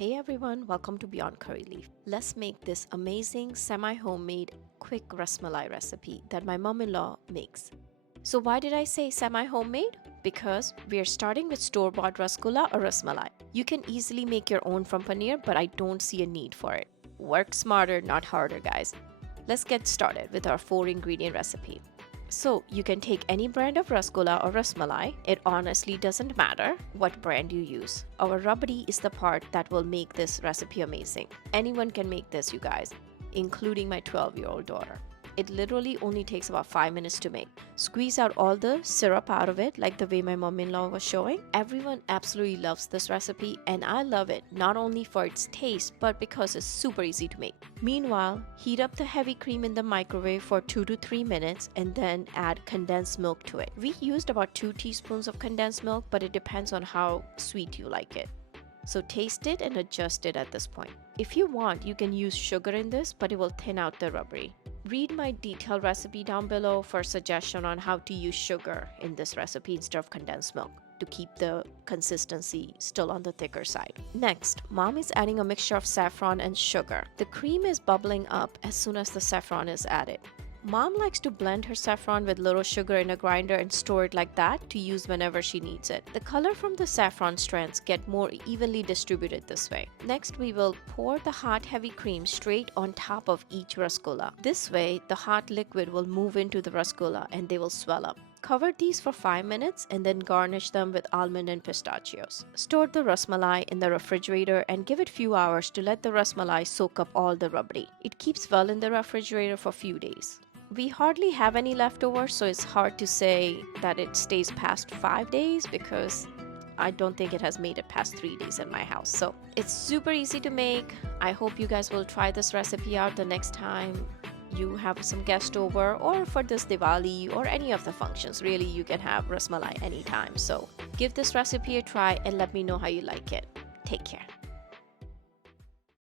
Hey everyone, welcome to Beyond Curry Leaf. Let's make this amazing semi-homemade quick Ras Malai recipe that my mom-in-law makes. So why did I say semi-homemade? Because we are starting with store-bought rasgulla or Ras Malai. You can easily make your own from paneer, but I don't see a need for it. Work smarter, not harder, guys. Let's get started with our 4-ingredient recipe. So you can take any brand of rasgulla or Ras Malai. It honestly doesn't matter what brand you use. Our rubbery is the part that will make this recipe amazing. Anyone can make this, you guys, including my 12-year-old daughter. It literally only takes about 5 minutes to make. Squeeze out all the syrup out of it like the way my mom-in-law was showing. Everyone absolutely loves this recipe and I love it not only for its taste but because it's super easy to make. Meanwhile, heat up the heavy cream in the microwave for 2 to 3 minutes and then add condensed milk to it. We used about 2 teaspoons of condensed milk, but it depends on how sweet you like it. So taste it and adjust it at this point. If you want, you can use sugar in this, but it will thin out the rubbery. Read my detailed recipe down below for a suggestion on how to use sugar in this recipe instead of condensed milk to keep the consistency still on the thicker side. Next, mom is adding a mixture of saffron and sugar. The cream is bubbling up as soon as the saffron is added. Mom likes to blend her saffron with little sugar in a grinder and store it like that to use whenever she needs it. The color from the saffron strands get more evenly distributed this way. Next, we will pour the hot heavy cream straight on top of each rasgulla. This way, the hot liquid will move into the rasgulla and they will swell up. Cover these for 5 minutes and then garnish them with almond and pistachios. Store the Ras Malai in the refrigerator and give it few hours to let the Ras Malai soak up all the rubbery. It keeps well in the refrigerator for a few days. We hardly have any leftovers, so it's hard to say that it stays past 5 days because I don't think it has made it past 3 days in my house. So it's super easy to make. I hope you guys will try this recipe out the next time you have some guest over, or for this Diwali or any of the functions. Really, you can have Ras Malai anytime. So give this recipe a try and let me know how you like it. Take care.